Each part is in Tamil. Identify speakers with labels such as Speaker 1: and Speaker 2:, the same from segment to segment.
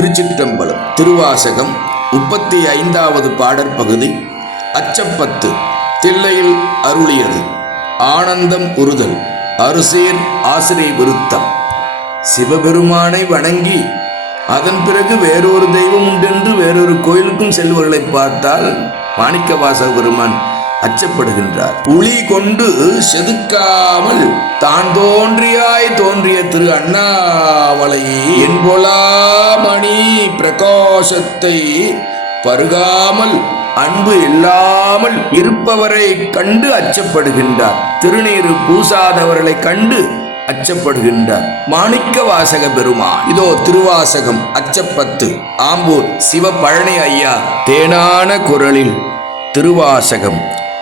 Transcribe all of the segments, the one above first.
Speaker 1: திருச்சிற்றம்பலம் திருவாசகம் முப்பத்தி ஐந்தாவது பாடற்பகுதி அச்சப்பத்து தில்லையில் அருளியது ஆனந்தம் உறுதல் அருசேர் ஆசிரியை விருத்தம். சிவபெருமானை வணங்கி அதன் பிறகு வேறொரு தெய்வம் உண்டென்று வேறொரு கோயிலுக்கும் செல்வர்களை பார்த்தால் மாணிக்கவாச பெருமான் அச்சப்படுகின்றார். புலி கொண்டு செதுக்காமல் தான் தோன்றியாய் தோன்றிய திரு அண்ணாமலை. என்பொலாமணி பிரகாசத்தை பருகாமல் அன்பு இல்லாமல் இருப்பவரை கண்டு அச்சப்படுகின்றார். திருநீரு பூசாதவர்களை கண்டு அச்சப்படுகின்றார். மாணிக்க வாசக பெருமான் இதோ திருவாசகம் அச்சப்பத்து ஆம்பூர் சிவ பழனி ஐயா தேனான குரலில் திருவாசகம்.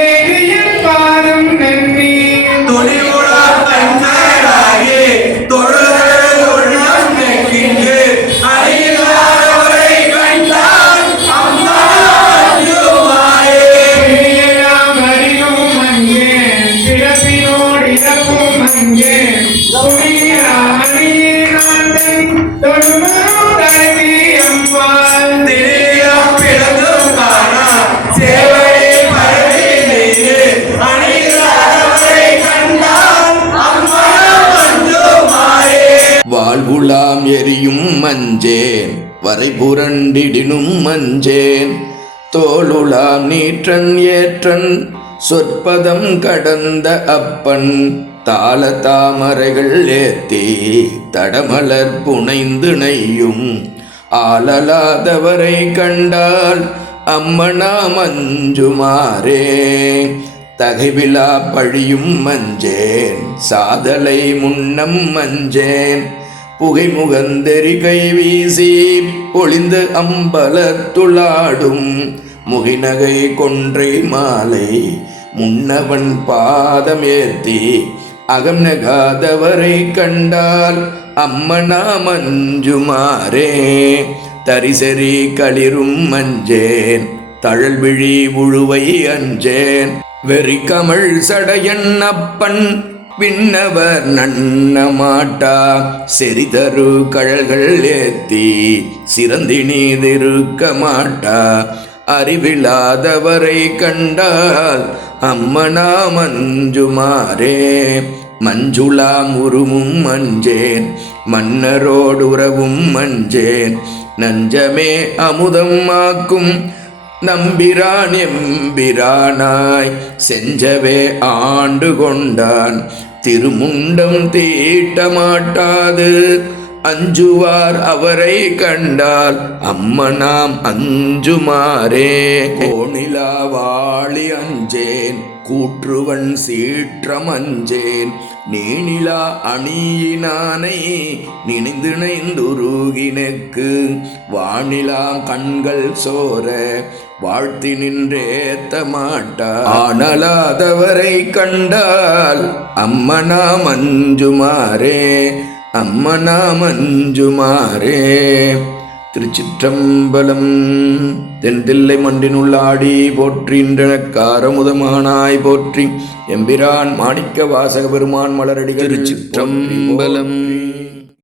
Speaker 2: வேதியல் பாதம் நன்றி
Speaker 1: வாழ்வுலாம் எரியும் மஞ்சேன். வரை புரண்டிடினும் மஞ்சேன். தோளுலாம் நீற்றன் ஏற்றன். சொற்பதம் கடந்த அப்பன். தாள தாமரைகள் ஏத்தி தடமலர் புனைந்து நெய்யும். ஆளலாதவரை கண்டால் அம்மனா மஞ்சுமாரே தகைவிழா பழியும் மஞ்சேன். சாதலை முன்னம் மஞ்சேன். புகை முகந்தெறி கை வீசி பொழிந்து அம்பலத்துளாடும் முகிநகை கொன்றை மாலை முன்னவன் பாதமேத்தி அகம் நகாதவரை கண்டால் அம்மனா மஞ்சுமாரே தரிசரி களிரும் மஞ்சேன் தழல் விழி உழுவை அஞ்சேன். வெறி கமழ் சடையன் அப்பன் விண்ணவர் நன்ன மாட்டா. செறிதரு கழல்கள் ஏத்தி சிறந்தி நீதிருக்க மாட்டா. அறிவில்லாதவரை கண்டால் அம்மனா மஞ்சுமாரே மஞ்சுளா முருமும் மஞ்சேன் மன்னரோடுறவும் மஞ்சேன். நஞ்சமே அமுதம் ஆக்கும் நம்பிரான் எம்பிரானாய். செஞ்சவே ஆண்டு கொண்டான். திருமுண்டம் தீட்டமாட்டாது. அஞ்சுவார் அவரை கண்டால் அம்மனாம் அஞ்சுமாறே. கோணிலா வாழி அஞ்சேன். கூற்றுவன் சீற்றமஞ்சேன். நீனிலா அணியினானை நினைந்துணைந்துருகினக்கு வானிலாம் கண்கள் சோர வாழ்த்தி நின்றேத்த மாட்டா ஆனலாதவரை கண்டால் அம்மனா மஞ்சுமாரே அம்மனா மஞ்சுமாரே திருச்சிற்றம்பலம் தென்தில்லை மண்டினுள் ஆடி போற்றின்றனக்காரமுதமானாய் போற்றி எம்பிரான் மாணிக்க வாசக பெருமான் மலரடிகள்
Speaker 3: திருச்சிற்றம்பலம்.